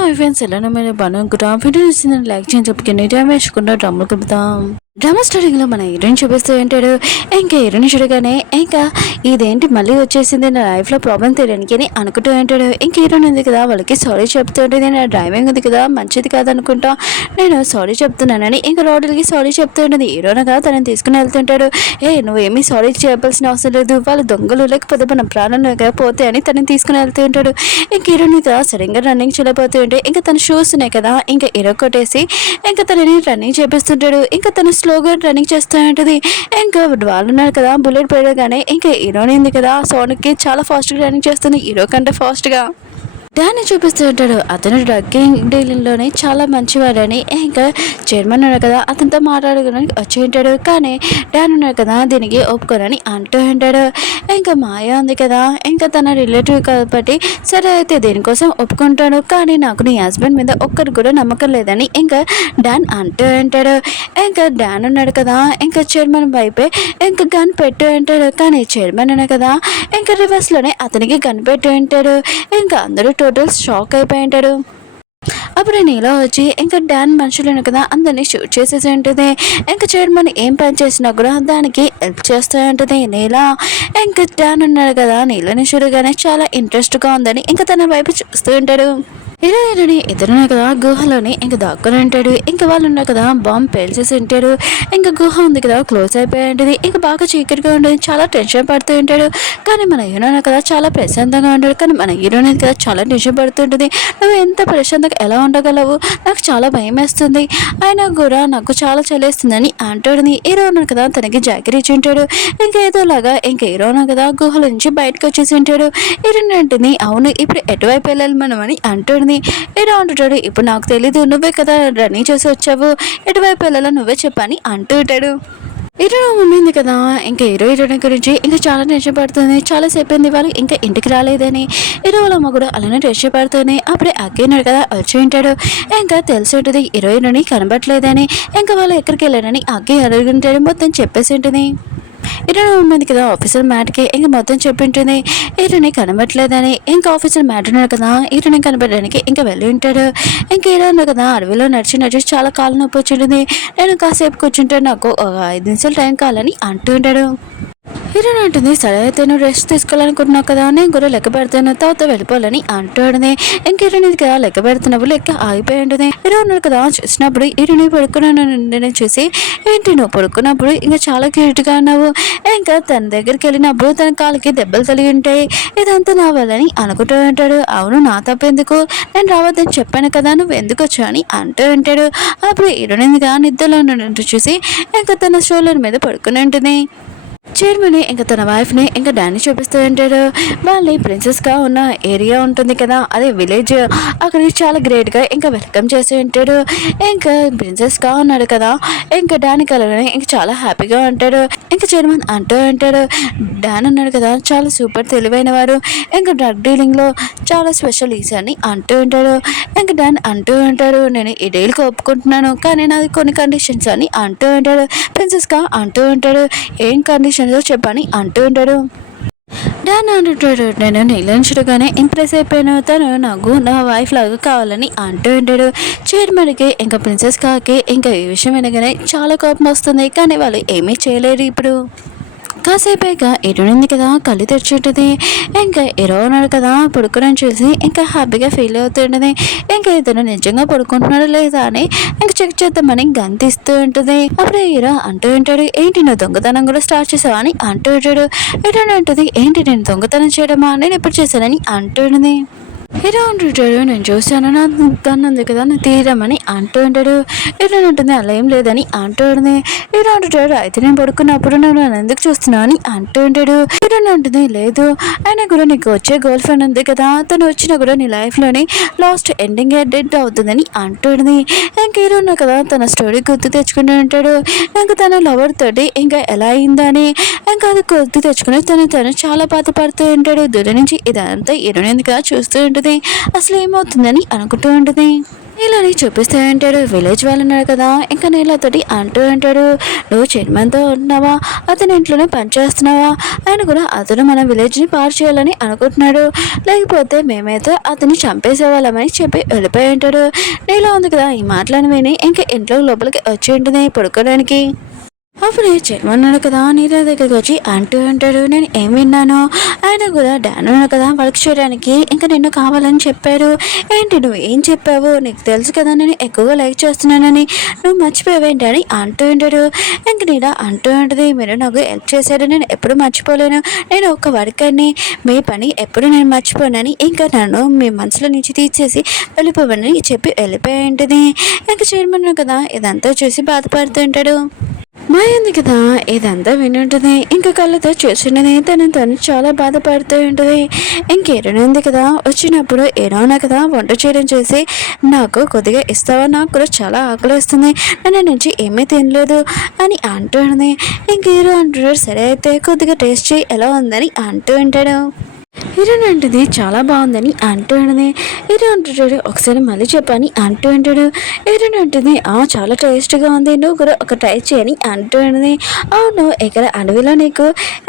Hi friends, ఎలా మీరు బాగున్నాను. వీడియో నచ్చిందని లైక్ చేయని చెప్పుకుని టైం వేసుకుంటా డ్రమ్ములు కలుపుతాం. డ్రామా స్టార్టింగ్లో మన హీరోయిన్ చూపిస్తూ ఉంటాడు. ఇంకా హీరోయిన్ చూడగానే ఇంకా ఇదేంటి మళ్ళీ వచ్చేసింది నా లైఫ్లో ప్రాబ్లం తెలియడానికి అని అనుకుంటూ ఉంటాడు. ఇంక హీరోయిన్ ఉంది కదా, వాళ్ళకి సారీ చెప్తూ ఉంటుంది. నా డ్రైవింగ్ ఉంది కదా, మంచిది కాదనుకుంటా, నేను సారీ చెప్తున్నానని ఇంకా రోడ్లకి సారీ చెప్తూ ఉంటుంది. హీరోయిన్ కదా తనని తీసుకుని వెళ్తుంటాడు. నువ్వేమీ సారీ చెప్పాల్సిన అవసరం లేదు, వాళ్ళు దొంగలు లేకపోతే మన ప్రాణం పోతే అని తనని తీసుకుని వెళ్తూ ఉంటాడు. ఇంక హీరోయిన్ కదా సరిగ్గా రన్నింగ్ చేయలేకపోతూ ఉంటే ఇంకా తన షూస్ ఉన్నాయి కదా ఇంకా కొట్టేసి ఇంకా తనని రన్నింగ్ చేపిస్తుంటాడు. ఇంకా తన స్లోగా రన్నింగ్ చేస్తూ ఉంటుంది. ఇంకా వాళ్ళు ఉన్నారు కదా, బుల్లెట్ పెరగానే ఇంకా హీరోయిన్ ఉంది కదా, సోనిక్కి చాలా ఫాస్ట్గా రన్నింగ్ చేస్తుంది, హీరో కంటే ఫాస్ట్గా. డాన్ని చూపిస్తూ ఉంటాడు. అతను డ్రగ్గింగ్ డీలింగ్లోనే చాలా మంచివాడని ఇంకా చైర్మన్ ఉన్నాడు కదా, అతనితో మాట్లాడుకోవడానికి వచ్చి ఉంటాడు. కానీ డాన్ ఉన్నాడు కదా దీనికి ఒప్పుకోరని అంటూ ఉంటాడు. ఇంకా మాయ ఉంది కదా, ఇంకా తన రిలేటివ్ కాబట్టి సరే అయితే దీనికోసం ఒప్పుకుంటాడు, కానీ నాకు నీ హస్బెండ్ మీద ఒక్కరు కూడా నమ్మకం లేదని ఇంకా డాన్ అంటూ ఉంటాడు. ఇంకా డాన్ ఉన్నాడు కదా, ఇంకా చైర్మన్ వైపే ఇంకా గన్ పెట్టు ఉంటాడు. కానీ చైర్మన్ ఉన్నాడు కదా ఇంకా రివర్స్లోనే అతనికి గన్ పెట్టు ఉంటాడు. ఇంకా అందరూ టోటల్ షాక్ అయిపోయి ఉంటాడు. అప్పుడు నీలో వచ్చి ఇంకా డాన్ మనుషులను కదా అందరినీ షూట్ చేసేసి ఉంటుంది. ఇంకా చైర్మన్ ఏం పని చేసినా కూడా దానికి హెల్ప్ చేస్తూ ఉంటుంది నీలా. ఇంకా డాన్ ఉన్నాడు కదా, నీళ్ళని చూడగానే చాలా ఇంట్రెస్ట్గా ఉందని ఇంకా తన వైపు చూస్తూ ఉంటాడు. హీరోయిన్ ఇద్దరునే కదా గుహలోని ఇంకా దాక్కుని ఉంటాడు. ఇంకా వాళ్ళు ఉన్నారు కదా బాంబు పేల్చేసి ఉంటాడు. ఇంకా గుహ ఉంది కదా క్లోజ్ అయిపోయి ఉంటుంది. ఇంకా బాగా చీకటిగా ఉంటుంది, చాలా టెన్షన్ పడుతూ ఉంటాడు. కానీ మన హీరోయిన్ కదా చాలా ప్రశాంతంగా ఉంటాడు. కానీ మన హీరోయిన్ కదా చాలా టెన్షన్ పడుతుంటుంది. నువ్వు ఎంత ప్రశాంతంగా ఎలా ఉండగలవు, నాకు చాలా భయం వేస్తుంది, అయినా కూడా నాకు చాలా చలేస్తుందని అంటాడుని. హీరోయిన్ కదా తనకి జాకెట్ ఇచ్చి ఉంటాడు. ఇంకా ఏదోలాగా ఇంకా హీరోయిన్ కదా గుహల నుంచి బయటకు వచ్చేసి ఉంటాడు. హీరోయిన్ అంటుంది, అవును ఇప్పుడు ఎటువైపు వెళ్ళాలి మనం అని అంటాడు. హీరో అంటుంటాడు, ఇప్పుడు నాకు తెలీదు, నువ్వే కదా రన్నింగ్ చేసి వచ్చావు, ఎటువైపు వెళ్ళాలో నువ్వే చెప్పని అంటూ ఉంటాడు. హీరో ఉంది కదా ఇంకా హీరోయిన్ గురించి ఇంకా చాలా టెన్షన్ పడుతుంది. చాలాసేపు అయింది వాళ్ళు ఇంకా ఇంటికి రాలేదని. హీరో వాళ్ళ అమ్మ కూడా అలానే టెన్షన్ పడుతుంది. అప్పుడే అగ్గేనాడు కదా వచ్చి ఉంటాడు. ఇంకా తెలిసి ఉంటుంది హీరోయిన్ కనబట్టలేదని. ఇంకా వాళ్ళు ఎక్కడికి వెళ్ళారని అగ్గే అడుగుంటాడు, మొత్తం చెప్పేసి ఉంటుంది. హీరోయిన్ ఉంది కదా ఆఫీసర్ మ్యాట్కి ఇంకా మొత్తం చెప్పింటుంది హీరోని కనబట్టలేదని. ఇంకా ఆఫీసర్ మ్యాట్ ఉన్నాడు కదా హీరోని కనబడడానికి ఇంకా వెళ్ళి ఉంటాడు. ఇంకా హీరో ఉన్నాడు కదా అడవిలో నడిచి చాలా కాలు నొప్పి వచ్చి ఉంటుంది. నేను కాసేపు కూర్చుంటే నాకు 5 నిమిషాలు టైం కావాలని అంటూ ఉంటాడు. హీరోయిన్ అంటుంది, సరే అయితే నువ్వు రెస్ట్ తీసుకోవాలనుకుంటున్నావు కదా, నేను కూడా లెక్క పెడతాను, తర్వాత వెళ్ళిపోవాలని అంటాడునే. ఇంక హీరోయిన్ కదా లెక్క పెడుతున్నప్పుడు లెక్క ఆగిపోయి ఉంటుంది. హీరో ఉన్నాడు కదా చూసినప్పుడు హీరోయిన్ పడుకున్నాను చూసి, ఏంటి నువ్వు పడుకున్నప్పుడు ఇంకా చాలా క్యూట్గా ఉన్నావు, ఇంకా తన దగ్గరికి వెళ్ళినప్పుడు తన కాళ్ళకి దెబ్బలు తగిలి ఉంటాయి, ఇదంతా నా వల్లని అనుకుంటూ ఉంటాడు. అవును నా తప్పెందుకు, నేను రావద్దని చెప్పాను కదా, నువ్వు ఎందుకు వచ్చావు అని అంటూ ఉంటాడు. అప్పుడు హీరోయిన్ నిద్రలో ఉన్నట్టు చూసి ఇంకా తన షోల్డర్ మీద పడుకుని ఉంటుంది. చైర్మన్ ఇంకా తన వైఫ్ని ఇంకా డాన్ని చూపిస్తూ ఉంటాడు. వాళ్ళని ప్రిన్సెస్గా ఉన్న ఏరియా ఉంటుంది కదా, అదే విలేజ్, అక్కడికి చాలా గ్రేట్గా ఇంకా వెల్కమ్ చేసి ఉంటాడు. ఇంకా ప్రిన్సెస్గా ఉన్నాడు కదా ఇంకా డాన్ కలగానే ఇంకా చాలా హ్యాపీగా ఉంటాడు. ఇంకా చైర్మన్ అంటూ ఉంటాడు, డాన్ ఉన్నాడు కదా చాలా సూపర్ తెలివైన వారు, ఇంకా డ్రగ్ డీలింగ్లో చాలా స్పెషల్ ఈసీ అని అంటూ ఉంటాడు. ఇంకా డాన్ అంటూ ఉంటాడు, నేను ఈ డీల్కి ఒప్పుకుంటున్నాను, కానీ నాది కొన్ని కండిషన్స్ అని అంటూ ఉంటాడు. ప్రిన్సెస్గా అంటూ ఉంటాడు, ఏం కండిషన్స్ చెప్పని అంటూ ఉంటాడు. డాన్ అంటుంటాడు, నేను నీళ్ళని చూడగానే ఇంప్రెస్ అయిపోయాను, తను నాకు నా వైఫ్ లాగా కావాలని అంటూ ఉంటాడు. చైర్మన్కి ఇంకా ప్రిన్సెస్ కాకి ఇంకా ఈ విషయం వినగానే చాలా కోపం వస్తుంది, కానీ వాళ్ళు ఏమీ చేయలేరు. ఇప్పుడు కాసేపాక ఎరునింది కదా కళ్ళు తెచ్చుంటుంది. ఇంకా ఎరో ఉన్నాడు కదా పడుకుని చూసి ఇంకా హ్యాపీగా ఫీల్ అవుతుంటుంది. ఇంకా ఇతను నిజంగా పడుకుంటున్నాడు లేదా అని ఇంకా చెక్ చేద్దామని గంతిస్తూ ఉంటుంది. అప్పుడు హీరో అంటూ ఉంటాడు, ఏంటి నువ్వు దొంగతనం కూడా స్టార్ట్ చేసావా అని అంటూ ఉంటాడు. హీరో ఉంటుంది, ఏంటి నేను దొంగతనం చేయడమా, నేను ఎప్పుడు చేశానని అంటుంది. హీరో అంటుంటాడు, నేను చూశాను, నా గన్ ఉంది కదా నువ్వు తీయమని అంటూ ఉంటాడు. హీరో ఉంటుంది, అలా ఏం లేదని అంటూ ఉంటుంది. హీరో అంటుంటాడు, అయితే నేను పడుకున్నప్పుడు నువ్వు నన్ను ఎందుకు చూస్తున్నావు అని అంటూ ఉంటాడు. హీరో ఉంటుంది, లేదు అయినా కూడా నీకు వచ్చే గర్ల్ ఫ్రెండ్ ఉంది కదా, తను వచ్చినా కూడా నీ లైఫ్లోని లాస్ట్ ఎండింగ్ డెడ్ అవుతుందని అంటుంది. ఇంకా హీరో ఉన్నా కదా తన స్టోరీ గుర్తు తెచ్చుకుంటూ ఉంటాడు. ఇంకా తన లవర్ తోటి ఇంకా ఎలా అయిందని ఇంకా అది గుర్తు తెచ్చుకుని తను చాలా బాధపడుతూ ఉంటాడు. దూరం నుంచి ఇదంతా హీరోయిన్ కదా చూస్తూ ఉంటుంది, అసలు ఏమవుతుందని అనుకుంటూ ఉంటుంది. నీళ్ళని చూపిస్తూ ఉంటాడు. విలేజ్ వాళ్ళు ఉన్నారు కదా, ఇంకా నీళ్ళతోటి అంటూ ఉంటాడు, నువ్వు చైర్మన్తో ఉంటున్నావా, అతని ఇంట్లోనే పనిచేస్తున్నావా, ఆయన కూడా అతను మన విలేజ్ని పాడు చేయాలని అనుకుంటున్నాడు, లేకపోతే మేమైతే అతన్ని చంపేసేవాళ్ళమని చెప్పి వెళ్ళిపోయి ఉంటాడు. నీళ్ళ ఉంది కదా ఈ మాటలను విని ఇంకా ఇంట్లో లోపలికి వచ్చి ఉంటుంది పడుకోవడానికి. అప్పుడు చైర్మన్ కదా నీళ్ళ దగ్గరికి వచ్చి అంటూ ఉంటాడు, నేను ఏం విన్నాను, ఆయన కూడా డాన్ కదా వర్క్ చేయడానికి ఇంకా నిన్ను కావాలని చెప్పారు, ఏంటి నువ్వు ఏం చెప్పావు, నీకు తెలుసు కదా నేను ఎక్కువగా లైక్ చేస్తున్నానని, నువ్వు మర్చిపోయావేంటి అని అంటూ ఉంటాడు. ఇంక నీడ అంటూ ఉంటుంది, మీరు నాకు హెల్ప్ చేశారు, నేను ఎప్పుడు మర్చిపోలేను, నేను ఒక వర్కర్ని, మీ పని ఎప్పుడు నేను మర్చిపోనని ఇంకా నన్ను మీ మనసులో నుంచి తీసేసి వెళ్ళిపోవని చెప్పి వెళ్ళిపోయి ఉంటుంది. ఇంకా చైర్మన్ కదా ఇదంతా చూసి బాధపడుతుంటాడు. మాయ ఉంది కదా ఇదంతా వింటుంది, ఇంకా కళ్ళతో చూసినది తను చాలా బాధపడుతూ ఉంటుంది. ఇంకేరునుంది కదా వచ్చినప్పుడు ఏరోనా కదా వంట చేయడం చేసి నాకు కొద్దిగా ఇస్తావా, నాకు కూడా చాలా ఆకలిస్తుంది, నన్ను నుంచి ఏమీ తినలేదు అని అంటుంది. ఇంకేరో అంటాడు, సరే అయితే కొద్దిగా టేస్ట్ చేయి ఎలా ఉందని అంటూ ఉంటాడు. హీరోయిన్ అంటుంది చాలా బాగుందని అంటూ ఉంటుంది. హీరో అంటుంటాడు ఒకసారి మళ్ళీ చెప్పని అంటూ ఉంటాడు. హీరోయిన్ అంటుంది చాలా టేస్ట్గా ఉంది, నువ్వు కూడా ఒక ట్రై చేయని అంటూ ఉంటుంది. అవును ఇక్కడ అడవిలో నీకు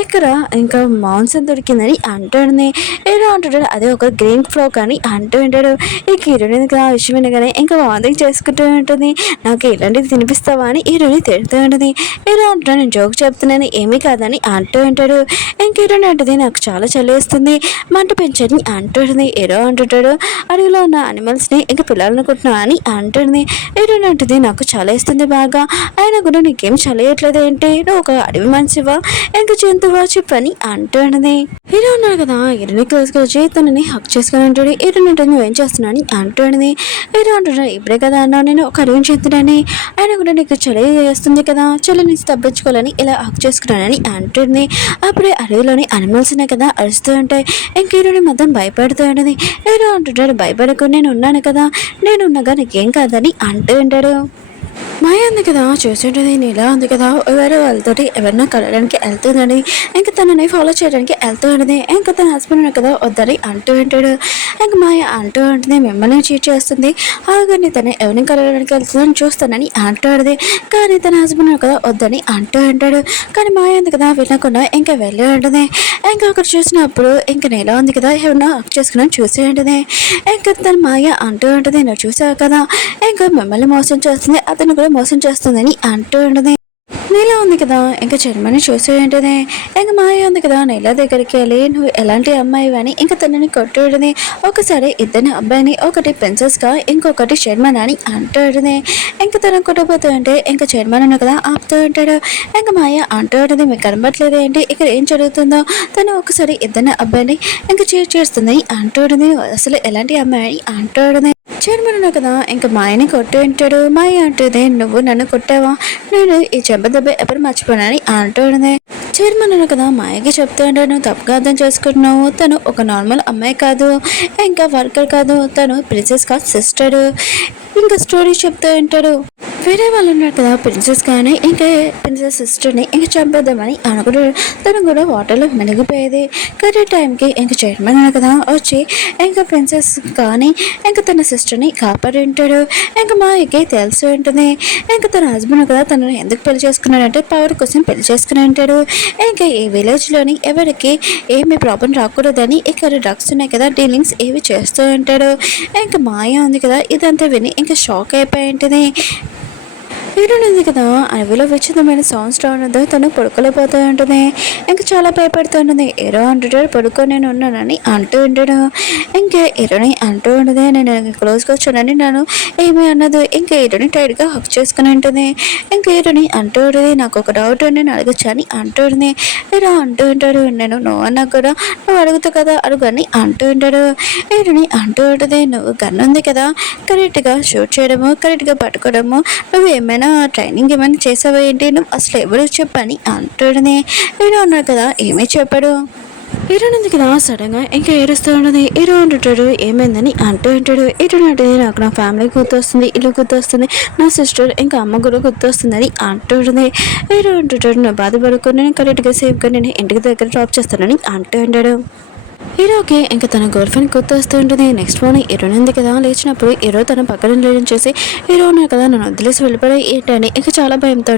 ఎక్కడ ఇంకా మాంసం దొరికిందని అంటూ ఉంటుంది. హీరో అంటుంటాడు అదే ఒక గ్రీన్ ఫ్రాక్ అని అంటూ ఉంటాడు. ఈ హీరోయిన్ ఆ విషయం వినగానే ఇంకా వాంతింగ్ చేసుకుంటూ ఉంటుంది, నాకు ఇలాంటిది తినిపిస్తావా అని హీరోయిన్ తిడుతూ ఉంటుంది. హీరో అంటున్నాడు నేను జోక్ చెప్తున్నాను ఏమీ కాదని అంటూ ఉంటాడు. ఇంక హీరోయిన్ అంటుంది నాకు చాలా చల్లేస్తుంది, మంట పెంచని అంటుంది. ఏరో అంటుంటాడు అడవిలో ఉన్న అనిమల్స్ని ఇంకా పిల్లలనుకుంటున్నా అని అంటుంది. ఏరో అంటుంది నాకు చాలా ఇస్తుంది బాగా, అయినా కూడా నీకేం చలేయట్లేదు ఏంటి, నువ్వు ఒక అడవి మనిషివా ఇంకా జంతువా చెప్పని అంటుంది. హీరో ఉన్నారు కదా హీరోని క్లోజ్గా వచ్చి తనని హక్ చేసుకుని ఉంటాడు. హీరో ఉంటుంది నువ్వేం చేస్తున్నా అని అంటుంది. హీరో అంటున్నాడు ఇప్పుడే కదా అన్నావు నేను ఒక అడవిని చెప్తున్నానని, అయినా కూడా నీకు చలి వేస్తుంది కదా, చలి నుంచి తప్పించుకోవాలని ఇలా హక్ చేసుకున్నానని అంటుంది. అప్పుడే అడవిలోని అనిమల్స్ ఉన్నాయి కదా అరుస్తూ ఉంటాయి. ఇంక హీరోని మొత్తం భయపడుతూ ఉంటుంది. హీరో అంటుంటాడు భయపడకు నేను ఉన్నాను కదా, నేను ఉన్నాగా నీకేం కాదని అంటూ ఉంటాడు. మాయ ఉంది కదా చూసేటది నీలా ఉంది కదా వేరే వాళ్ళతోటి ఎవరినో కలవడానికి వెళ్తుందని ఇంకా తనని ఫాలో చేయడానికి వెళ్తూ ఉంటుంది. ఇంకా తన హస్బెండ్ కదా వద్దని అంటూ ఉంటాడు. ఇంకా మాయ అంటూ ఉంటుంది మిమ్మల్ని చీట్ చేస్తుంది, అలాగని తను ఎవరిని కలవడానికి వెళ్తుందని చూస్తానని అంటాడుది. కానీ తన హస్బెండ్ కదా వద్దని అంటూ ఉంటాడు. కానీ మాయ ఉంది కదా వినకుండా ఇంకా వెళ్ళి ఉంటుంది. ఇంకా అక్కడ చూసినప్పుడు ఇంకా నీలా ఉంది కదా ఎవరినో అప్ చేసుకుని చూసి ఉంటుంది. ఇంకా తన మాయ అంటూ ఉంటుంది నువ్వు చూసావు కదా ఇంకా మిమ్మల్ని మోసం చేస్తుంది, అతను కూడా మోసం చేస్తుందని అంటూ ఉంటుంది. నీలా ఉంది కదా ఇంకా చర్మని చూస్తూ ఉంటుంది. ఇంకా మాయ ఉంది కదా నీలా దగ్గరికి వెళ్ళి నువ్వు ఎలాంటి అమ్మాయి అని ఇంకా తనని కొట్టుడిని, ఒకసారి ఇద్దరిని అబ్బాయిని ఒకటి ప్రిన్సెస్గా ఇంకొకటి చైర్మన్ అని అంటూ ఉంటుంది. ఇంకా తను కొట్టబోతూ ఉంటే ఇంకా చైర్మన్ ఉన్న కదా ఆపుతూ ఉంటాడు. ఇంకా మాయ అంటూ ఉంటుంది మీకు కనబట్లేదు ఏంటి ఇక్కడ ఏం జరుగుతుందో, తను ఒకసారి ఇద్దరిని అబ్బాయిని ఇంకా చీట్ చేస్తుంది అంటూ ఉంటుంది, అసలు ఎలాంటి అమ్మాయి అని అంటూ ఉంటుంది. చైర్మన్ ఉన్నా కదా ఇంకా మాయని కొట్టు ఉంటాడు. మాయ అంటుంది నువ్వు నన్ను కొట్టావా, నేను ఈ చెంప దెబ్బ ఎప్పుడు మర్చిపోయానని అంటుంది. చైర్మన్ ఉన్నా కదా మాయకి చెప్తూ ఉంటాడు నువ్వు తప్పుగా అర్థం చేసుకుంటున్నావు, తను ఒక నార్మల్ అమ్మాయి కాదు ఇంకా వర్కర్ కాదు, తను ప్రిన్సెస్ కా సిస్టర్ ఇంకా స్టోరీ చెప్తూ ఉంటాడు. వేరే వాళ్ళు ఉన్నారు కదా ప్రిన్సెస్ కానీ ఇంకా ప్రిన్సెస్ సిస్టర్ని ఇంకా చంపేద్దామని అనుకుంటాడు. తను కూడా వాటర్లో మునిగిపోయేది. కరెక్ట్ టైంకి ఇంకా చైర్మన్ అన్న కదా వచ్చి ఇంకా ప్రిన్సెస్ కానీ ఇంకా తన సిస్టర్ని కాపాడి ఉంటాడు. ఇంకా మాయకి తెలిసి ఉంటుంది ఇంకా తన హస్బెండ్ కదా తనని ఎందుకు పెళ్లి చేసుకున్నాడంటే పవర్ కోసం పెళ్లి చేసుకుని ఉంటాడు. ఇంకా ఈ విలేజ్లోని ఎవరికి ఏమి ప్రాబ్లం రాకూడదని ఇక్కడ డ్రగ్స్ ఉన్నాయి కదా డీలింగ్స్ ఏవి చేస్తూ ఉంటాడు. ఇంకా మాయ ఉంది కదా ఇదంతా విని ఇంకా షాక్ అయిపోయి ఉంటుంది. హీరోయిన్ కదా అడవిలో విచిత్రమైన సౌండ్స్ రావడంతో తను పడుకోలేకపోతూ ఉంటుంది. ఇంకా చాలా భయపడుతూ ఉంటుంది. హీరో అంటుంటాడు పడుకో నేను ఉన్నానని అంటూ ఉంటాడు. ఇంకా హీరోని అంటూ ఉంటుంది నేను క్లోజ్గా వచ్చానని నన్ను ఏమీ అన్నది. ఇంకా హీరోని టైట్గా హక్ చేసుకుని ఉంటుంది. ఇంకా హీరోని అంటూ ఉంటుంది నాకు ఒక డౌట్ నేను అడగచ్చు అని అంటూ ఉంటుంది. హీరో అంటూ ఉంటాడు నేను నువ్వు అన్నా కూడా నువ్వు అడుగుతావు కదా అడుగు అని అంటూ ఉంటాడు. హీరోని అంటూ ఉంటుంది నువ్వు గన్ ఉంది కదా కరెక్ట్గా షూట్ చేయడము కరెక్ట్గా పట్టుకోవడము నువ్వు ఏమైనా ట్రైనింగ్ ఏమైనా చేసావా ఏంటి, నువ్వు అసలు ఎవరు చెప్పని అంటాడని. హీరో అన్నాడు కదా ఏమీ చెప్పాడు. హీరో ఉంది కదా సడన్గా ఇంకా ఏడుస్తూ ఉన్నది. హీరో అంటుంటాడు ఏమైందని అంటూ ఉంటాడు. హీరో అంటే నాకు నా ఫ్యామిలీ గుర్తొస్తుంది, ఇల్లు గుర్తొస్తుంది, నా సిస్టర్ ఇంకా అమ్మ కూడా గుర్తొస్తుందని అంటుంది. హీరో అంటుంటాడు నువ్వు బాధపడుకుని నేను కరెక్ట్గా సేఫ్గా నేను ఇంటికి దగ్గర డ్రాప్ చేస్తానని అంటూ ఉంటాడు. హీరోకి ఇంకా తన గర్ల్ ఫ్రెండ్ గుర్తు వస్తూ ఉంటుంది. నెక్స్ట్ మార్నింగ్ హీరోయిన్ ఉంది కదా, లేచినప్పుడు హీరో తన పక్కన లేడని చూసి హీరో ఉన్నారు కదా నన్ను వదిలేసి వెళ్ళిపోయి ఏంటని ఇంకా చాలా భయంతో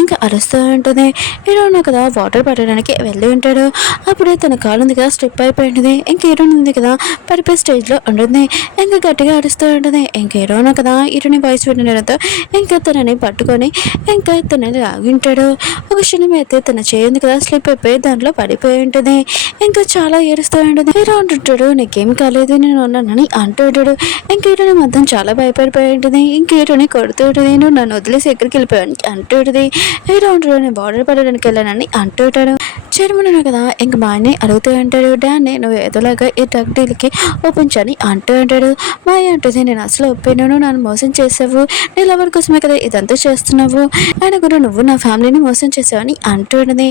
ఇంకా అరుస్తూ ఉంటుంది. హీరో ఉన్నారు కదా వాటర్ పట్టడానికి వెళ్ళి ఉంటాడు. అప్పుడే తన కాలు ఉంది కదా స్లిప్ అయిపోయి ఉంటుంది. ఇంకా హీరోయిన్ ఉంది కదా పడిపోయి స్టేజ్లో ఉంటుంది. ఇంకా గట్టిగా అరుస్తూ ఉంటుంది. ఇంకా హీరో ఉన్నారు కదా హీరోని వాయిస్ వినడంతో ఇంకా తనని పట్టుకొని ఇంకా తనని లాగింటాడు. ఒక క్షణం అయితే తన చేయింది కదా స్లిప్ అయిపోయి దాంట్లో పడిపోయి ఉంటుంది. ఇంకా చాలా ఏడుస్తూ ఉంటుంది. హీరో అంటుంటాడు నీకేం కాలేదు నేను ఉన్నానని అంటూ ఉంటాడు. ఇంక హీరోని మొత్తం చాలా భయపడిపోయి ఉంటుంది. ఇంక హీరోని కొడుతూ ఉంటుంది. నువ్వు నన్ను వదిలేసి ఎక్కడికి వెళ్ళిపోయాను అంటూ ఉంటుంది. హీరో అంటాడు నేను బార్డర్ పడడానికి వెళ్ళానని అంటూ ఉంటాడు. చర్మను కదా ఇంక మా ఆయన్ని అడుగుతూ ఉంటాడు. డాన్ని నువ్వు ఏదోలాగా ఈ డ్రగ్ డీల్కి ఒప్పించని అంటూ ఉంటాడు. మా అయ్య అంటుంది నేను అసలు ఒప్పినాను, నన్ను మోసం చేసావు, నీ లవర్ కోసమే కదా ఇదంతా చేస్తున్నావు, ఆయన కూడా నువ్వు నా ఫ్యామిలీని మోసం చేసావని అంటూ ఉంటుంది.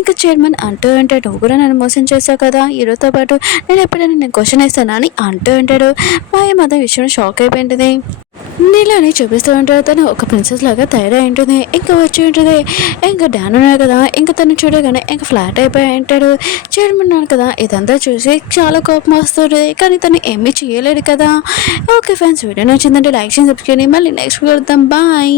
ఇంకా చైర్మన్ అంటూ ఉంటాడు నువ్వు కూడా నన్ను మోసం చేసావు కదా హీరోతో పాటు, నేను ఎప్పుడైనా నేను క్వశ్చన్ వేస్తానా అని అంటూ ఉంటాడు. మా అయ్య మాత్రం విషయం షాక్ అయిపోయింటుంది. నీళ్ళని చూపిస్తూ ఉంటాడు. తను ఒక ప్రిన్సెస్ లాగా తయారై ఉంటుంది. ఇంకా వచ్చి ఉంటుంది. ఇంకా డాన్ ఉన్నాడు కదా ఇంకా తను చూడగానే ఇంకా ఫ్లాట్ అయిపోయి ఉంటాడు. చైర్మన్ కదా ఇదంతా చూసి చాలా కోపం వస్తుంది. కానీ తను ఏమీ చేయలేడు కదా. ఓకే ఫ్రెండ్స్ వీడియో నచ్చిందంటే లైక్ చేసి సబ్స్క్రైబ్ చేయండి. మళ్ళీ నెక్స్ట్ వెళ్తాం. బాయ్.